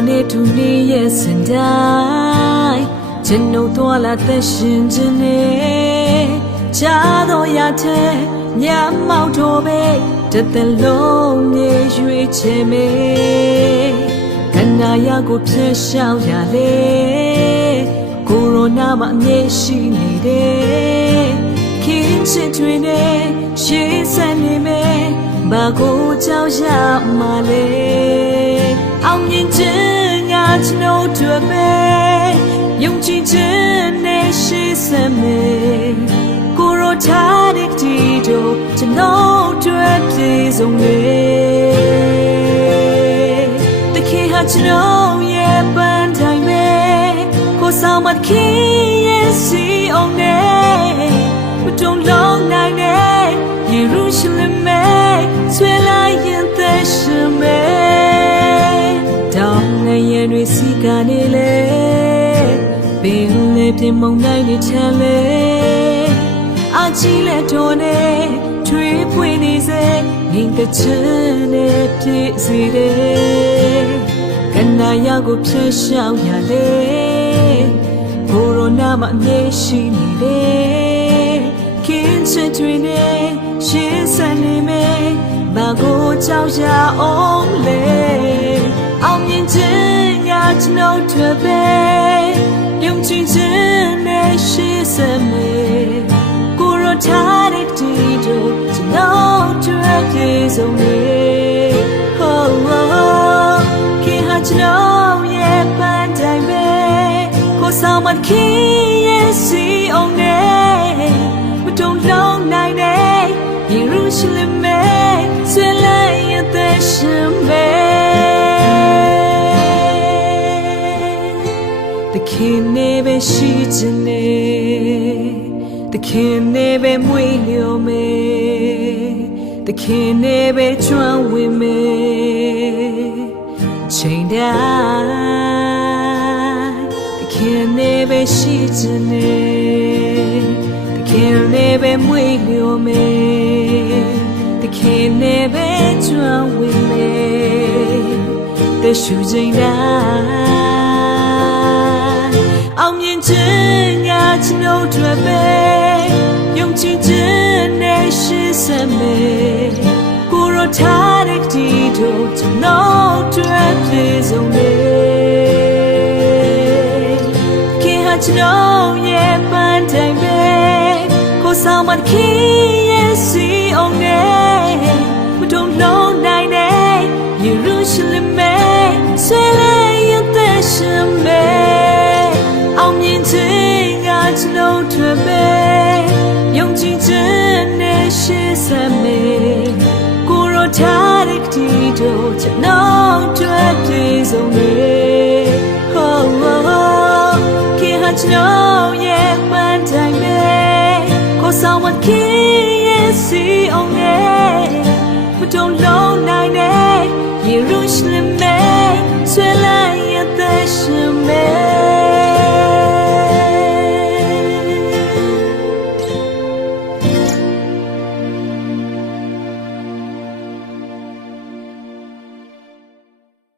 ကိုရိုနေတူနေရဲ့စင်တိုင်းကျွန်ုပ်တော်လာသက်ရှင်ခြင်းနဲ့ချာတော်ရတဲ့ညမောက်တော်ပဲတစ်သက်လုံးမြေရွေးချယ်မေခန္ဓာရကိုဖြည့်ရှောင်ရလေကိုရိုနာမှာအမြဲရှိနေတယ်ခင်းချစ်တွေနဲ့ရှေးဆက်နေမယ်ဘာကိုကြောက်ရမှာလဲအောင်မြင် ခြင်းငါကျွန်တော်တို့ပဲယုံကြည်ခြင်းနဲ့ရှေးဆက်မယ်ကိုရိုထားတဲ့ဒီတို့ကျွန်တော်တို့ပြေဆုံးလေတခင်ဟာကျွန်တော်ရဲ့ပန်းတိုင်းပဲကိုဆောင်မခင်ရဲ့စီအောင်နဲ့ တောင်းငရဲ့တွေစီကနေလေပင်လေပြမုံနိုင်နေချမ်းလေအချီလက်တော်နဲ့ထွေးဖွေနေစေငင်ကချင်နဲ့ပြည့်စေတယ်ကနာရကိုဖြည့်ရှောင်ရလေကိုရိုနာမှာအမြဲရှိနေတယ်ခင်းချစ်တွေနဲ့ရှေးဆက်နေမယ်ဘာကိုကြောက်ရအောင်လဲ ရှေးဆက်မယ်ကိုရထားတဲ့ဒီတို့ကျွန်တော်တို့ပြေဆုံးနေ Oh, oh, oh. ခင်ဟာကျွန်တော်ရဲ့ပန်းတိုင်းပဲကိုဆောင်မခင်ရဲ့စီအောင်နဲ့မတုံလုံးနိုင်တဲ့ယေရု ရှလင်မဲဆွေလိုက်ရတဲ့ရှင်ပဲတခင်နေပဲရှိခြင်းနေတခင်နေပဲမွေးလျော်မေတခင်နေပဲကျွမ်းဝင်မေချိန်တိုင်းတခင်နေပဲရှိခြင်းနေတခင်နေပဲမွေးလျော်မေတခင်နေပဲကျွမ်းဝင်မေတရှူချိန်တိုင်း အောင်မြင်ခြင်းငါကျွန်တော်တို့ပဲယုံကြည်ခြင်းနဲ့ရှိစမေကိုရထားတဲ့ဒီတို့ကျွန်တော်တို့ပြေဆုံးနေခင်ဟာကျွန်တော်ရဲ့ပန်းတိုင်ပဲကိုဆောင်မခင်ရဲ့စီအောင်နဲ့မတုံလုံးနိုင်တဲ့ ထားတဲ့ဒီတို့ကျွန်တော်တို့ပြေဆုံးနေ Oh, oh, oh. ခင်ဟာကျွန်တော်ရဲ့ပန်းတိုင်းပဲကိုဆောင်မခင်ရဲ့စီအောင်နဲ့မတုံလုံးနိုင်တဲ့ယေရုရှလင်မဲဆွေလ